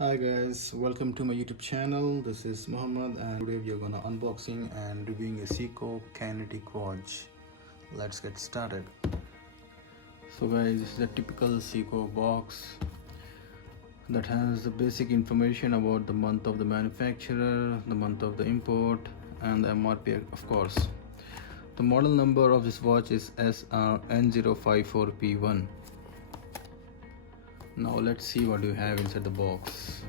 Hi guys, welcome to my YouTube channel. This is Muhammad and today we are gonna unboxing and reviewing a Seiko Kinetic watch. Let's get started. So guys, this is a typical Seiko box that has the basic information about the month of the manufacturer, the month of the import, and the MRP of course. The model number of this watch is SRN054P1. Now let's see what you have inside the box.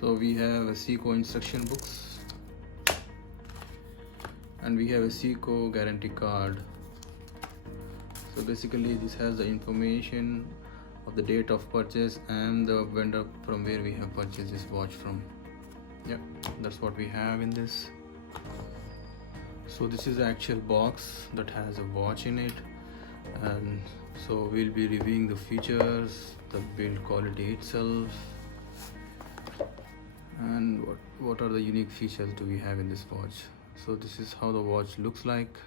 So we have a Seiko instruction books and we have a Seiko guarantee card. So basically this has the information of the date of purchase and the vendor from where we have purchased this watch from. Yeah, that's what we have in this. So this is the actual box that has a watch in it, and so we'll be reviewing the features, the build quality itself, and what are the unique features do we have in this watch. So this is how the watch looks like.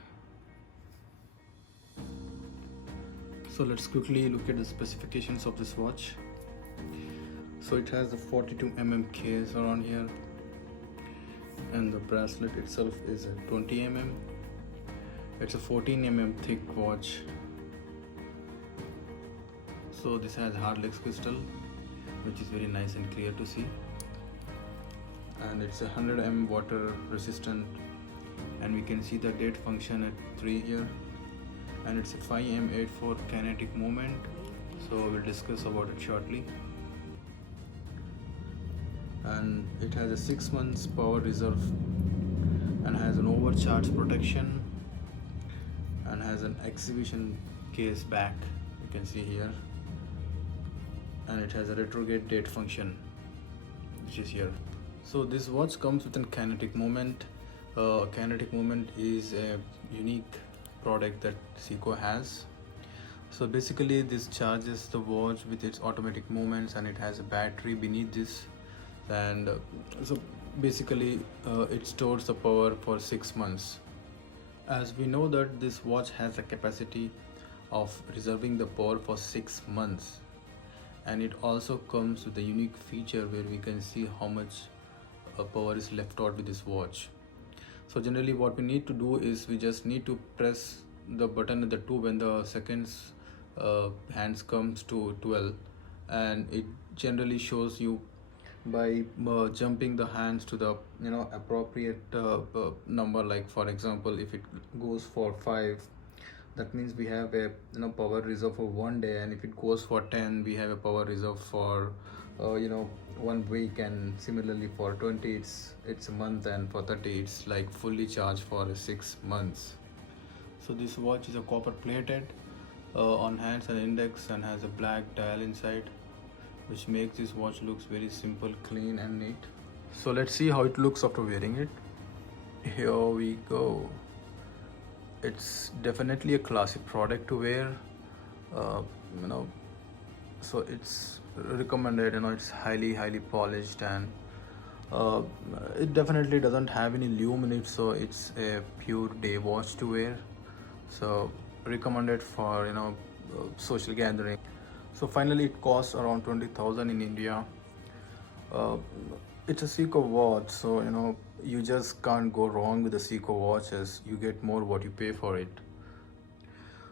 So let's quickly look at the specifications of this watch. So it has the 42 mm case around here, and the bracelet itself is a 20 mm. It's a 14 mm thick watch. So this has hardlex crystal, which is very nice and clear to see, and it's a 100 mm water resistant, and we can see the date function at 3 here, and it's a 5M84 kinetic movement, so we'll discuss about it shortly. And it has a 6 months power reserve and has an overcharge protection and has an exhibition case back, you can see here, and it has a retrograde date function, which is here. So this watch comes with a kinetic movement. Kinetic movement is a unique product that Seiko has. So basically this charges the watch with its automatic movements, and it has a battery beneath this, and so basically it stores the power for 6 months. As we know that this watch has a capacity of reserving the power for 6 months, and it also comes with a unique feature where we can see how much power is left out with this watch. So generally what we need to do is we just need to press the button at the 2 when the seconds hands comes to 12, and it generally shows you by jumping the hands to the appropriate number. Like for example, if it goes for 5, that means we have a power reserve for 1 day, and if it goes for 10, we have a power reserve for 1 week, and similarly for 20 it's a month, and for 30 it's like fully charged for 6 months. So this watch is a copper plated on hands and index, and has a black dial inside, which makes this watch looks very simple, clean and neat. So let's see how it looks after wearing it. Here we go. It's definitely a classic product to wear, so it's recommended. It's highly polished, and it definitely doesn't have any lume in it, so it's a pure day watch to wear, so recommended for social gathering. So finally it costs around 20,000 in India. It's a Seiko watch, so you just can't go wrong with the Seiko watches. You get more what you pay for it.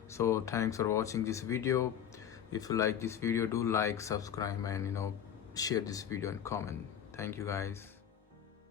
So thanks for watching this video. If you like this video, do like, subscribe, and share this video and comment. Thank you guys.